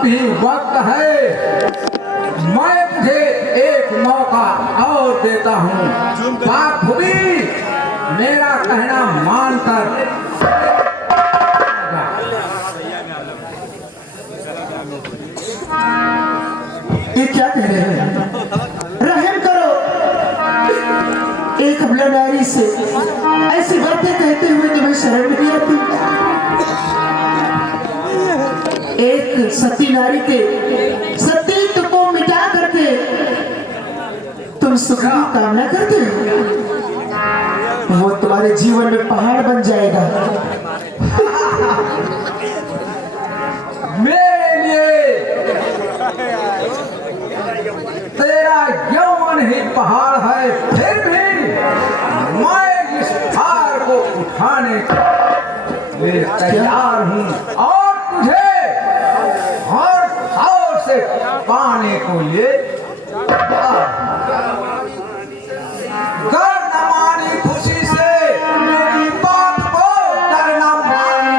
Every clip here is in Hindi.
अब भी वक्त है, मैं तुझे एक मौका और देता हूँ। बाप भी मेरा कहना मानकर ये क्या कह रहे हैं? रहम करो, एक अबला नारी से ऐसी बातें कहते हुए तुम्हें शर्म नहीं आती? एक सती नारी के सतीत्व को मिटा करके तुम सुख की कामना करते हो? वो तुम्हारे जीवन में पहाड़ बन जाएगा। मेरे लिए तेरा यौवन ही पहाड़ है, फिर भी मैं इस भार को उठाने के लिए तैयार हूँ और तुझे हर हाल से पाने को लिए कर न मानी खुशी से मेरी बात को, कर न मानी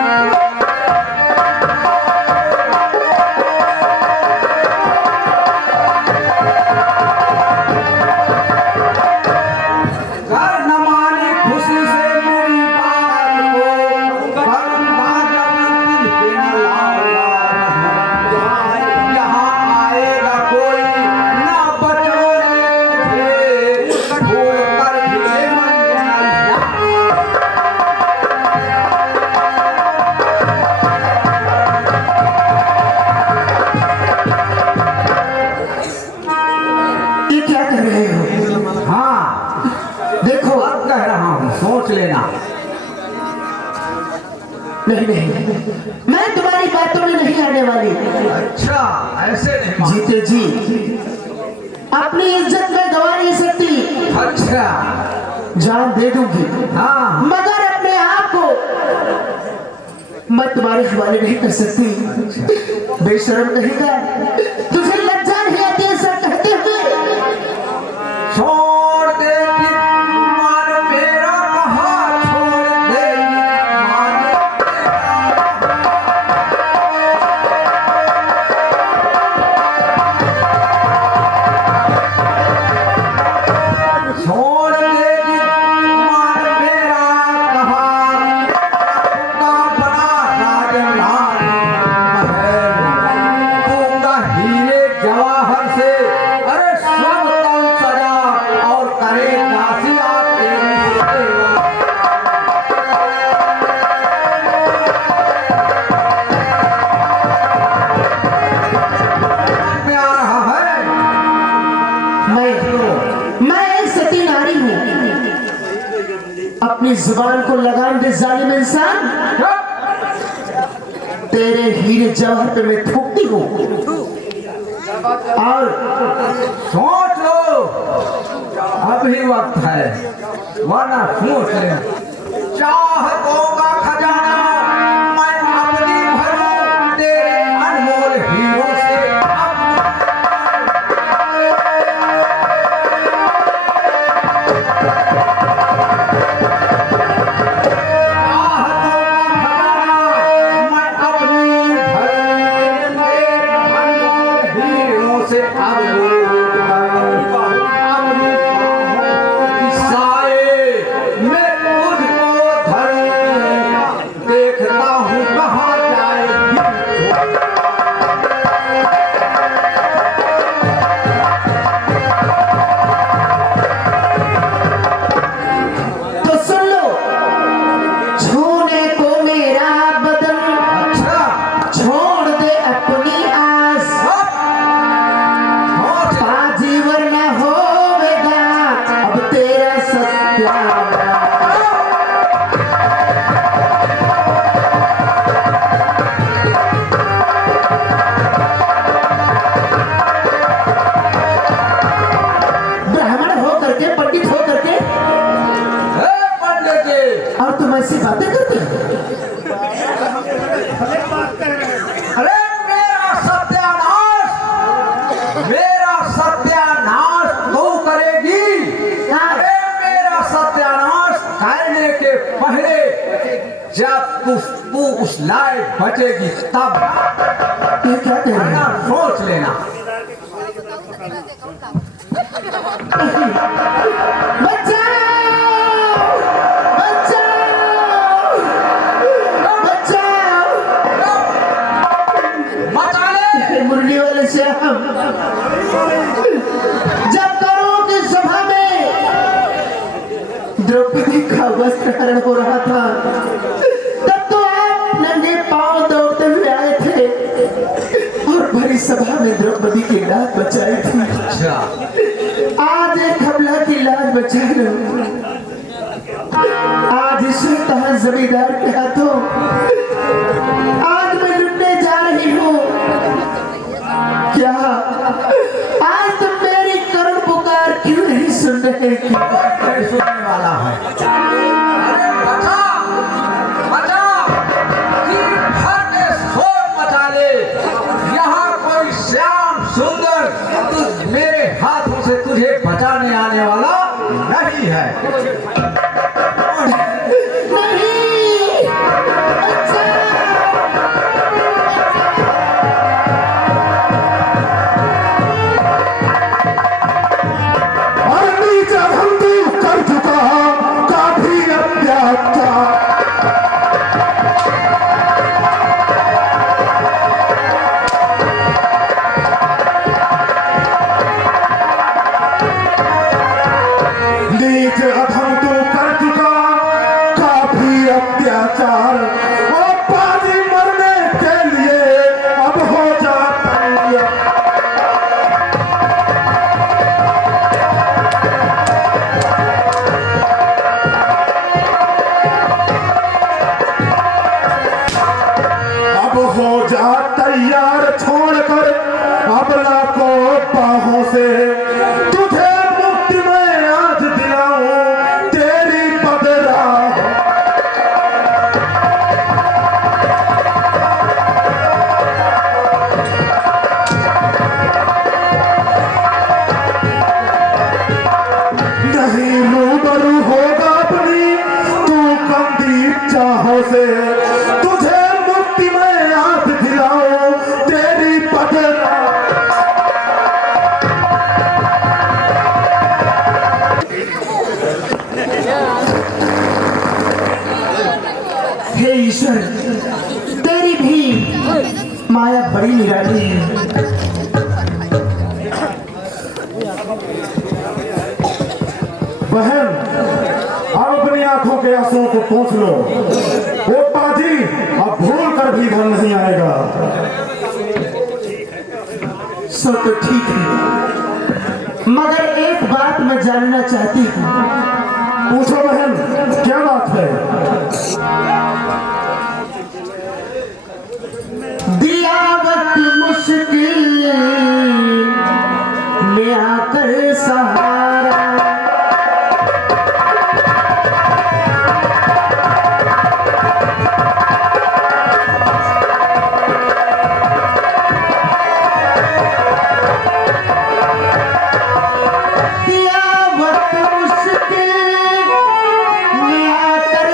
कर न मानी खुशी से मेरी बात को, करम बाजा दिल पे न लाऊंगा। यहाँ आएगा कोई ना बचाने तुझे, छोड़ कर तुझे मन जाना। ये क्या कह रहे हो? हाँ, देखो, अब कह रहा हूँ, सोच लेना। नहीं नहीं, मैं तुम्हारी बातों में नहीं आने वाली। अच्छा, ऐसे नहीं मान- जीते जी अपनी इज्जत में गवा नहीं सकती, अच्छा, जान दे दूंगी, हाँ, मगर अपने आप को मैं तुम्हारे हवाले नहीं कर सकती। बेशर्म कहेगा, तुझे लज्जा नहीं आती ऐसा कहते हुए? छोड़ देगी मान मेरा कहा, छोड़ देगी मान छोड़ देगी मान मेरा कहा, दूंगा बड़ा राजमहल महल, दूंगा हीरे जवाहर से, अरे सब तन सजा और करे दासिया तेरी सेवा। में आ रहा है मैं एक सती नारी हूँ। अपनी जुबान को लगाम दे जालिम इंसान, तेरे हीरे जवाहर पे मैं थूकती हूँ। और सोच लो, अभी वक्त है, वरना सोच ले। चाहतों का खजाना मैं अपनी भरूं तेरे अनमोल हीरों से। तो सुन लो, छूने को मेरा बदन, छोड़ दे अपनी आस, बाजी वरना होवेगा अब तेरा सत्यानाश। ब्राह्मण हो करके, पंडित हो करके, और तुम ऐसी बातें करते हो? अरे मेरा सत्यानाश तू करेगी। अरे मेरा सत्यानाश करने के पहले जब तू उस लायक बचेगी तब ये क्या कह रहे वरना हैं? सोच लेना। बचाओ! बचाओ! बचाओ! बचा ले। मुरली वाले श्याम, जब कौरवों की सभा में द्रौपदी का वस्त्रहरण हो रहा था, तब तो आप नंगे पांव दौड़ते हुए आए थे और भरी सभा में द्रौपदी की लाज बचाई थी। अच्छा, आज एक हमला की लाज बचा लो। आज ईश्वर तहां जमींदार के हाथों आज मैं लुटने जा रही हूँ। क्या आज तुम मेरी करुण पुकार क्यों नहीं सुन रहे? नहीं सुनने वाला है। अरे बचा, बचा, दिन भर के शोर मचा ले। यहाँ कोई श्याम सुंदर मेरे हाथों से तुझे बचाने आने वाला नहीं है। नहीं! अच्छा! कर चुका काफी अत्याचार। नीच अधम तू कर चुका काफी अत्याचार और बाजी मरने के लिए अब हो जा तैयार। अब हो जा तैयार छोड़कर अबला को बाहों से तुझे मुक्ति में आज दिलाऊं तेरी बदरा। नहीं रूबरू होगा अपनी तू कंदी चाहों से तुझे मुक्ति में आज दिलाऊं तेरी बदरा। हे ईश्वर, तेरी भी माया बड़ी निराली है। बहन, अब अपनी आंखों के आंसुओं को पोंछ लो। वो पाजी अब भूल कर भी घर नहीं आएगा। सब तो ठीक है, मगर एक बात मैं जानना चाहती हूँ। पूछो बहन, क्या बात है? दिया वक्त मुश्किल में आकर सहारा, दिया वक्त मुश्किल में आकर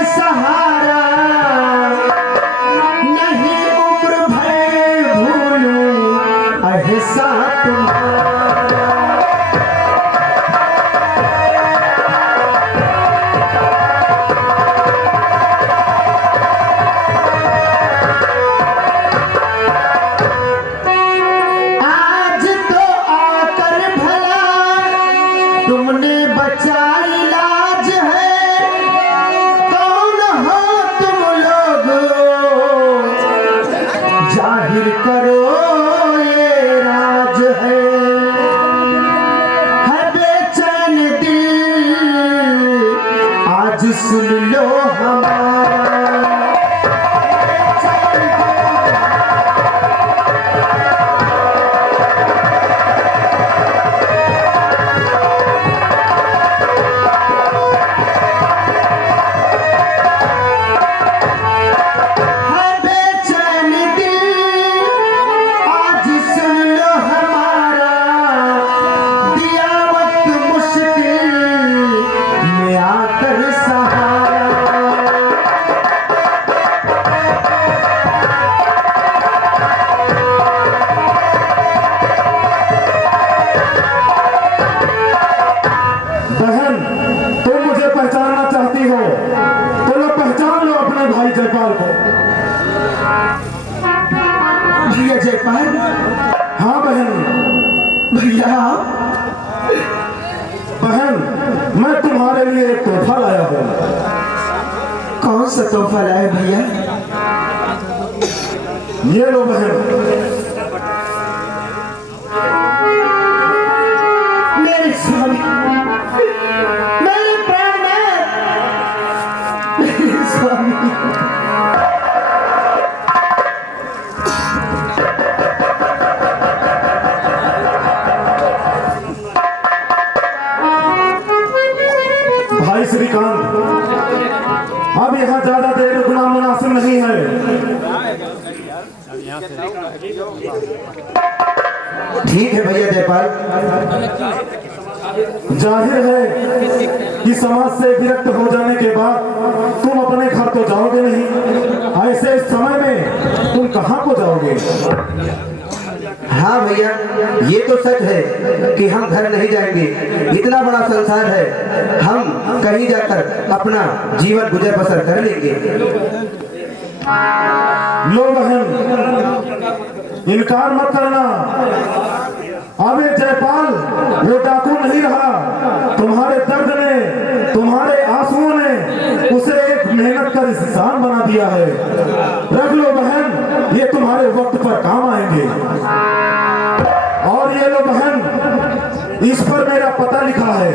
भाई जयपाल को। भैया जयपाल। हाँ बहन। भैया बहन, मैं तुम्हारे लिए एक तोहफा लाया हूँ। कौन सा तोहफा लाए भैया? ये लो बहन। मेरे स्वामी, मेरे प्राणनाथ, मेरे स्वामी। भाई श्रीकांत, अब यहाँ ज्यादा देर रुकना मुनासिब नहीं है। ठीक है भैया जयपाल। जाहिर है कि समाज से विरक्त हो जाने के बाद तुम अपने घर तो जाओगे नहीं। ऐसे समय में तुम कहाँ को जाओगे? हाँ भैया, ये तो सच है कि हम घर नहीं जाएंगे। इतना बड़ा संसार है, हम कहीं जाकर अपना जीवन गुजर बसर कर लेंगे। लो बहन, इनकार मत करना। अब ये जयपाल वो डाकू नहीं रहा। तुम्हारे दर्द ने, तुम्हारे आंसुओं ने उसे एक मेहनत का इंसान बना दिया है। रख लो बहन, ये तुम्हारे वक्त पर काम आएंगे। और ये लो बहन, इस पर मेरा पता लिखा है।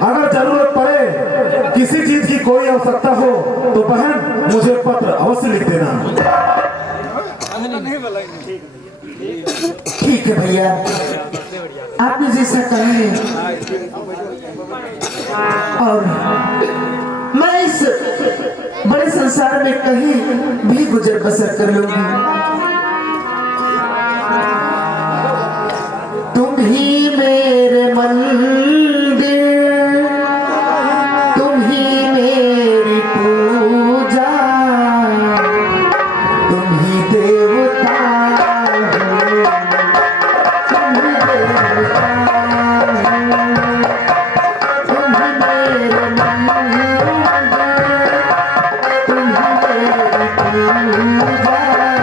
अगर जरूरत पड़े, किसी चीज की कोई आवश्यकता हो तो बहन मुझे पत्र अवश्य लिख देना। ठीक है भैया, आपने जैसा कहा है। और मैं इस बड़े संसार में कहीं भी गुजर बसर कर लूंगी। तुम ही मेरे मंदिर, तुम ही मेरी पूजा, तुम ही देवता हो, तुम ही देवता हो, तुम ही मेरे मंदिर, तुम ही मेरी पूजा, देवता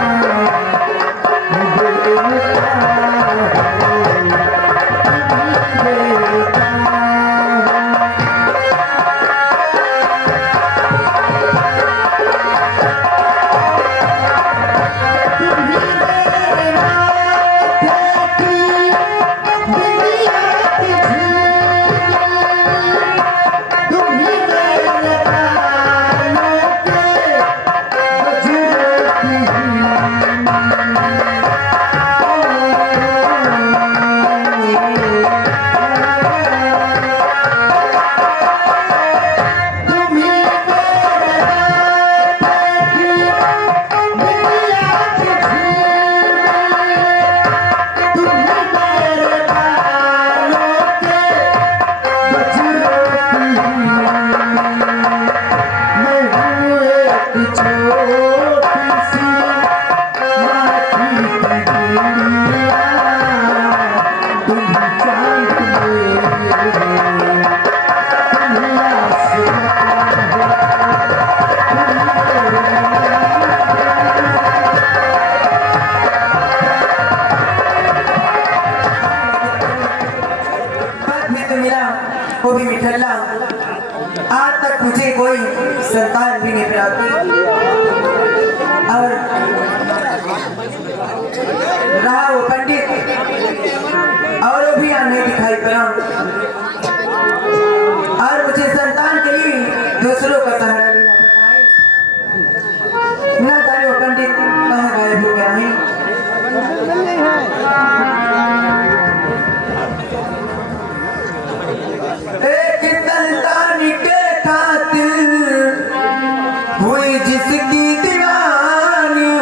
वो भी मिठल्ला, आज तक मुझे कोई संतान भी नहीं प्राप्त। और रहा वो पंडित, और वो भी यहाँ नहीं दिखाई पड़ा। और मुझे संतान के लिए दूसरों का सहारा लेना पड़ता है। न जाने वो पंडित कहाँ गायब हो गया है। एक संतान के खातिर हुई जिसकी दीवानी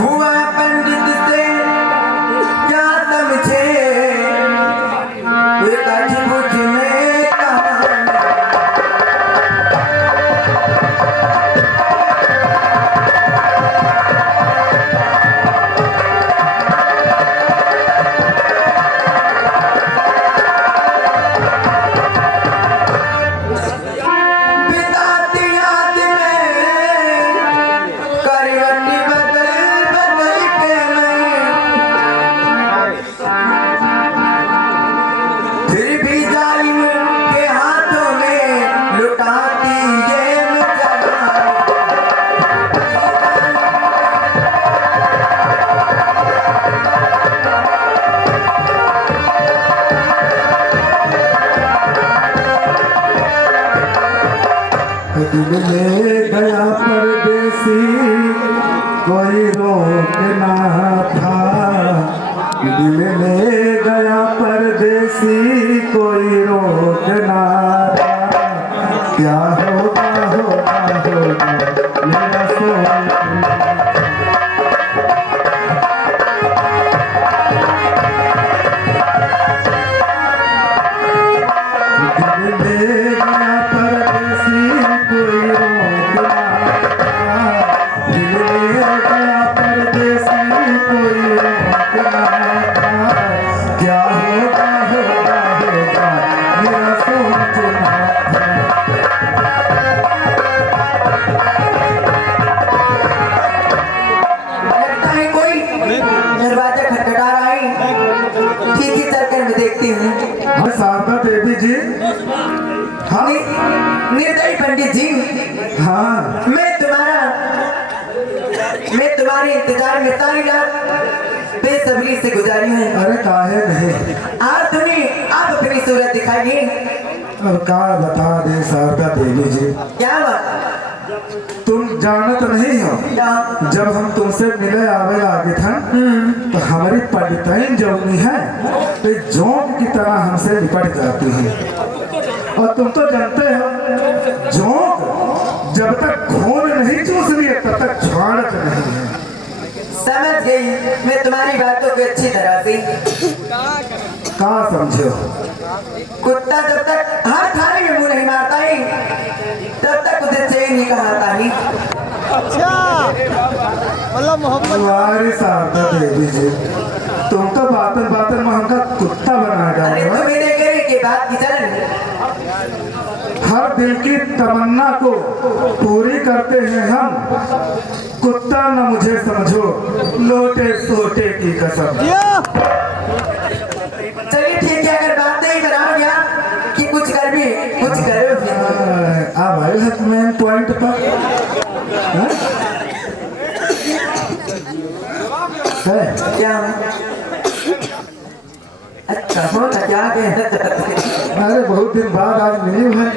हुआ पंडित से क्या समझे बुझ में कहानी। बिताती याद दिल ले गया परदेसी कोई रोक ना था, दिल ले गया परदेसी कोई रोक ना था, क्या होगा मेरा सोच लगता है कोई दरवाजा खटखटा रहा है। ठीक ही चलकर मैं देखती हूँ। शारदा देवी जी। हाँ निर्दयी पंडित जी, हाँ मैं तुम्हारे इंतजार में सारी रात बेसब्री से गुजारी हूँ। अरे काहे नहीं, आज तुम्हें आप अपनी सूरत दिखाइए। अब का बता दे शारदा देवी जी, क्या बात? तुम जानत नहीं हो, क्या? जब हम तुमसे मिले आवे आगे था तो हमारी पंडिताइन जौनी है तो जोंक की तरह हमसे निपट जाती है। और तुम तो जानते हो जोंक जब तक खून नहीं चूस रही है तब तक छाड़त नहीं है। समझ गई मैं तुम्हारी बातों को अच्छी तरह से। का समझो? कुत्ता जब तक हर खाने में मुंह नहीं मारता है तब तक उसे चैन नहीं कहता है। अच्छा मतलब मोहब्बत। तुम्हारी शारदा देवी जी, तुम तो बातन बातन में हमका कुत्ता बना अरे डालो। तुम मेरे करे की बात की चल। हर दिल की तमन्ना को पूरी करते हैं हम, कुत्ता न मुझे समझो लोटे सोटे की कसम। चलिए ठीक है, अगर बात नहीं बनाओ यार कि कुछ कर भी कुछ करो भी। अब आए हैं मेन पॉइंट पर। हैं? है? क्या? अच्छा हो ना, क्या कहना चाहते हैं? अरे बहुत दिन बाद आज मिली है,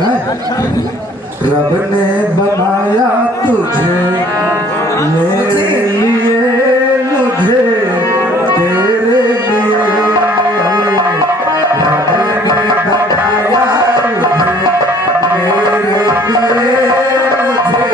हैं? रब ने बनाया तुझे मेरे लिए, मुझे तेरे लिए। रब ने बनाया तुझे मेरे लिए, मुझे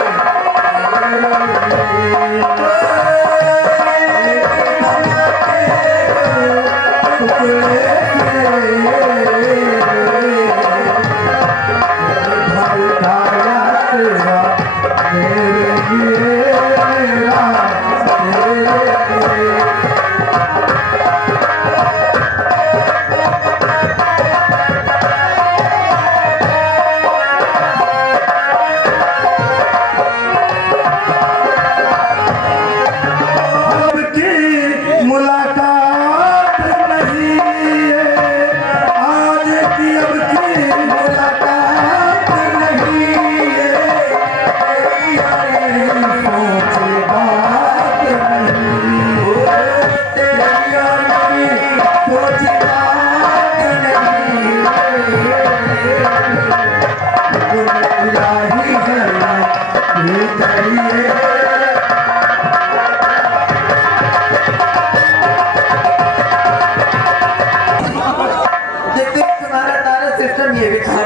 तुम्हारा तारा सिस्टम ये भी खा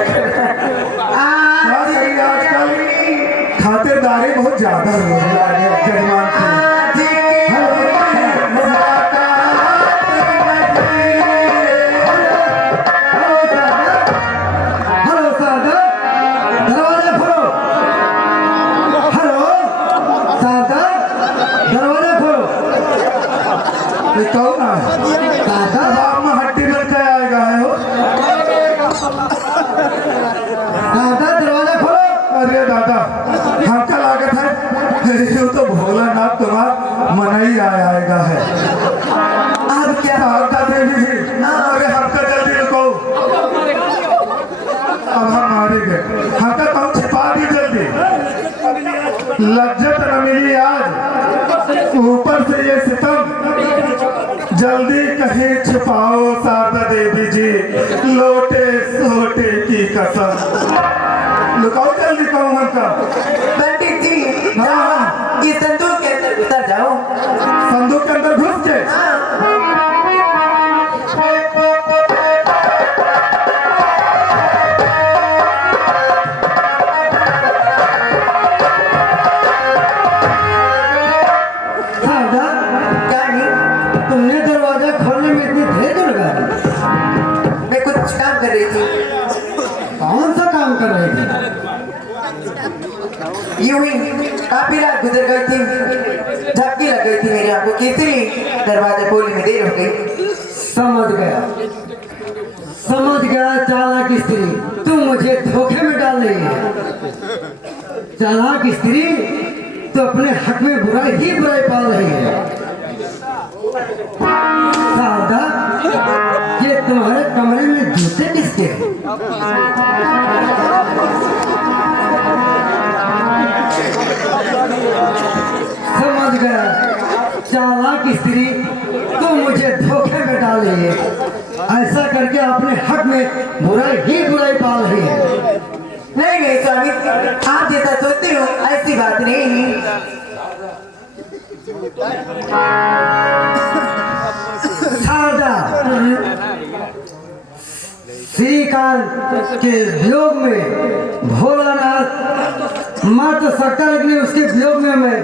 खातिरदारी बहुत ज्यादा हो रही है जजमान की। हेलो सादा, दरवाजा खोलो। हेलो सादा, दरवाजा खोलो। ये कौन है? सादा बाप में हड्डी बन के आएगा है हो। दादा दरवाजा खोलो। अरे दादा हमका लागत है ये तो भोलानाथ तुम्हारा मन ही आएगा है। अब क्या? शारदा देवी जी, अरे हमका जल्दी रुको, अब हम मारेंगे। हमका तो हम छिपा दी जल्दी, लज्जत न मिली आज, ऊपर से ये सितम। जल्दी कहीं छिपाओ शारदा देवी जी, लोटे सोटे की कसम। लुकाओ जल्दी करो मन का। पंडित जी हाँ। इस संदूक के अंदर उतर जाओ। संदूक के अंदर घुस के क्या नहीं, तुमने दरवाजा खोलने में इतनी देर क्यों लगा दी? मैं कुछ काम कर रही थी। कौन सा काम कर रहे थे? यूं ही काफी रात गुजर गई थी, झपकी लग गई थी मेरी आंखों की, इसलिए दरवाजा खोलने में देर हो गई। समझ गया, समझ गया चालाक स्त्री, तू मुझे धोखे में डाल रही है। चालाक स्त्री, तो अपने हक में बुराई ही बुराई पाल रही है। सावधा, ये तुम्हारे कमरे में जूते किसके हैं? समझ गया चालाक स्त्री, तू मुझे धोखे में डाल रही है। ऐसा करके अपने हक में बुराई ही बुराई पाल रही है। नहीं नहीं स्वामी, आप जैसा सोचते हो ऐसी बात नहीं। सावधा, श्रीकांत के वियोग में भोलानाथ मर तो सकता, लेकिन उसके वियोग में मैं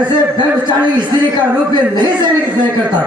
ऐसे व्यभिचारी स्त्री का रूप में नहीं सहन करता।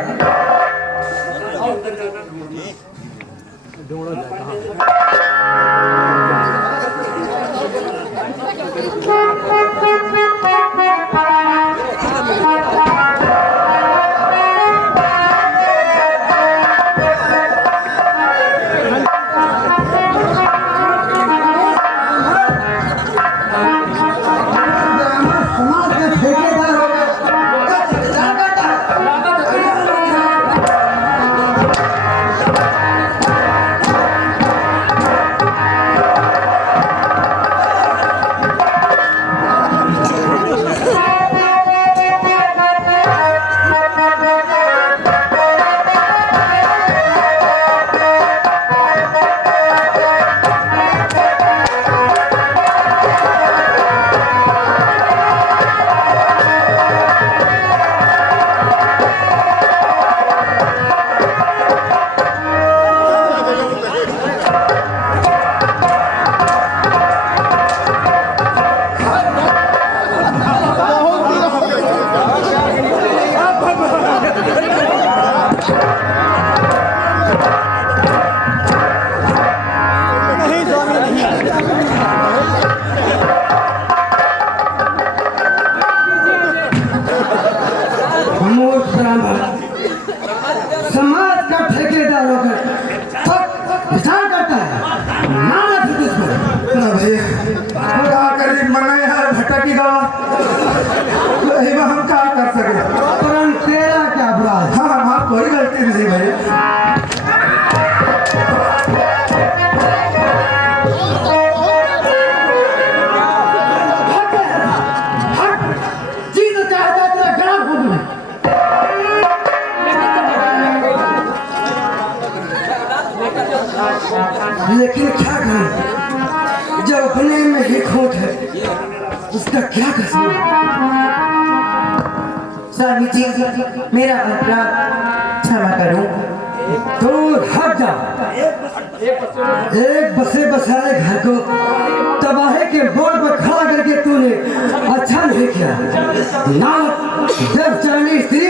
समाज का ठेकेदार होकर विचार करता है, माना फिर तुझको। ना भैया क्या करी मना यार भटकी गवा वही में हम क्या कर सके। परंतु तेरा क्या अपराध है? हाँ हमारा कोई गलती नहीं भैया। जीना चाहता है तेरा गला घोट में। लेकिन क्या करूं, जब अपने में ही खोट है, उसका क्या कसूर? स्वामी जी मेरा अपराध क्षमा करूं। दूर हट जा। एक बसे बसाए घर को तबाही के बोर्ड पर खड़ा करके तूने अच्छा नहीं किया। ना जब चाली स्त्री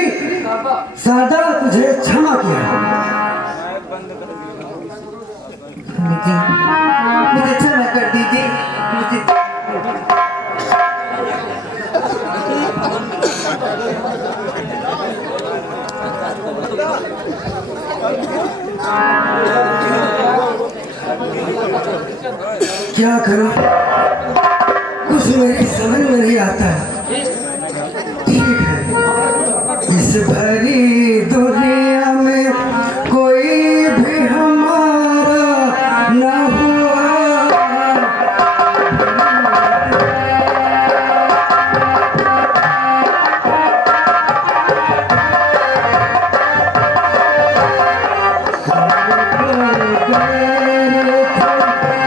सादा तुझे क्षमा किया। मुझे क्षमा कर दीजिए। मुझे क्या करूं, कुछ मेरी समझ में नहीं आता है। ठीक है, इस भरी दुनिया में कोई भी हमारा न हुआ।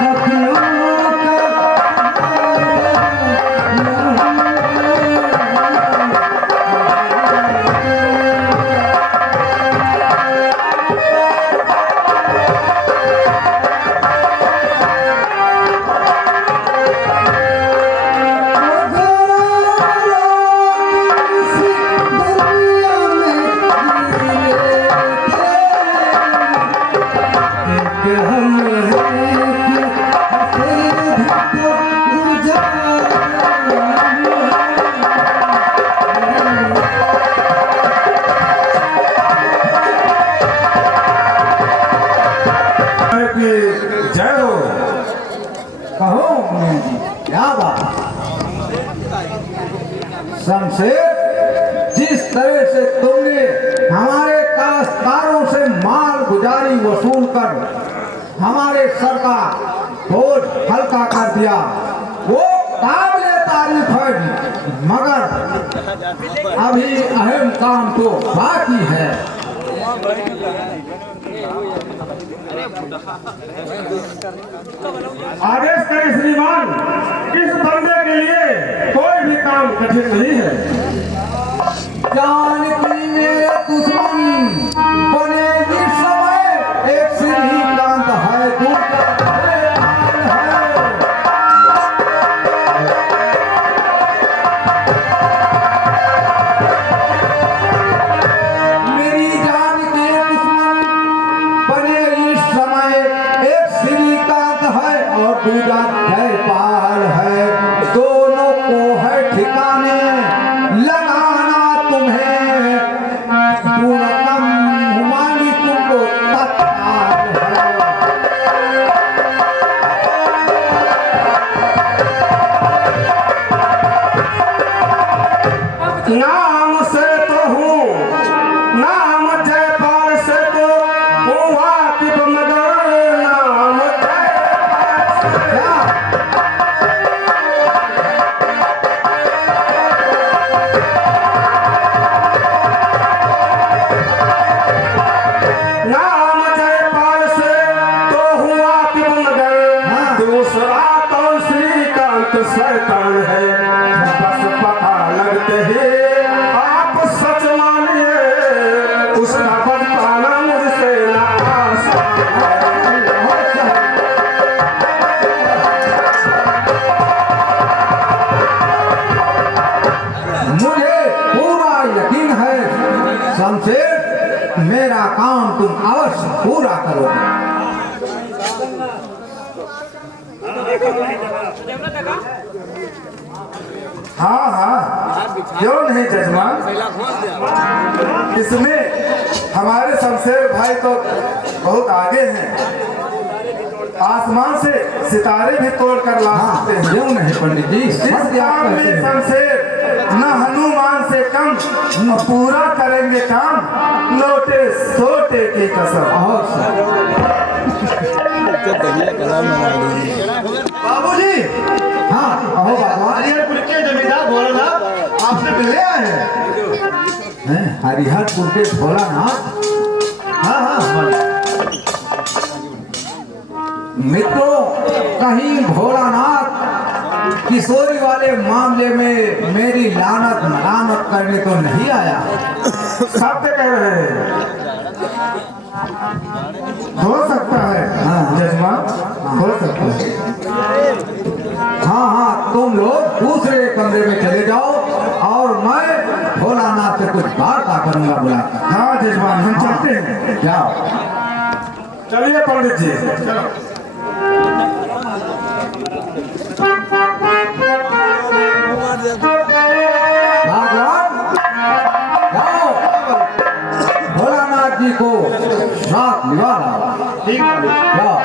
अपनों का बाबा शमशेर, जिस तरह से तुमने हमारे काश्तकारों से माल गुजारी वसूल कर हमारे सर का बोझ हल्का कर दिया, वो काबिले तारीफ है, मगर अभी अहम काम तो बाकी है। आदेश करें श्रीमान, इस बंदे के लिए कोई भी काम कठिन नहीं है। जानकी मेरे दुश्मन बने इस समय एक श्रीकांत है, दूसरा जयपाल है। मेरी जान के दुश्मन बने इस समय एक श्रीकांत है और दूसरा जयपाल है। दोनों को है ठिकाने लगाना तुम्हें, पूर्णतम हुमानी तुमको तत्काल है। नाम से तो हूँ, नाम जयपाल से तो हूँ वाकिफ, मगर नाम जयपाल से नाम जयपाल से तो हूँ वाकिफ, मगर दूसरा कौन श्रीकांत शैतान है। बस पता लगते ही आप सच मानिए, उसका बचपाना मुझसे ना आसान है। मुझे पूरा यकीन है शमशेर, मेरा काम तुम अवश्य पूरा करोगे। हाँ हाँ, क्यों नहीं जजमान, इसमें हमारे शमशेर भाई तो बहुत आगे हैं। आसमान से सितारे भी तोड़ कर ला सकते हैं। क्यों नहीं पंडित जी, इस काम में शमशेर न हनुमान से कम, न पूरा करेंगे काम, लोटे सोटे की कसम। बाबूजी, हाँ अहो बाबा, हरिहरपुर के जमींदार भोलानाथ आपसे मिलने आए हैं। हरिहरपुर के भोलानाथ? हाँ हाँ, मित्रों, कहीं भोलानाथ किशोरी वाले मामले में मेरी लानत मलानत करने तो नहीं आया? सत्य कह रहे हैं, हो सकता है जजमान, हो सकता है। हाँ हाँ, तुम लोग दूसरे कमरे में चले जाओ और मैं भोलानाथ से कुछ वार्ता करूंगा बुलाकर। हाँ जजमान, हम चलते हैं। जाओ। चलिए पंडित जी, चलो। भगवान, जाओ भोलानाथ जी को साथ लिवा लाओ। ठीक है। जाओ।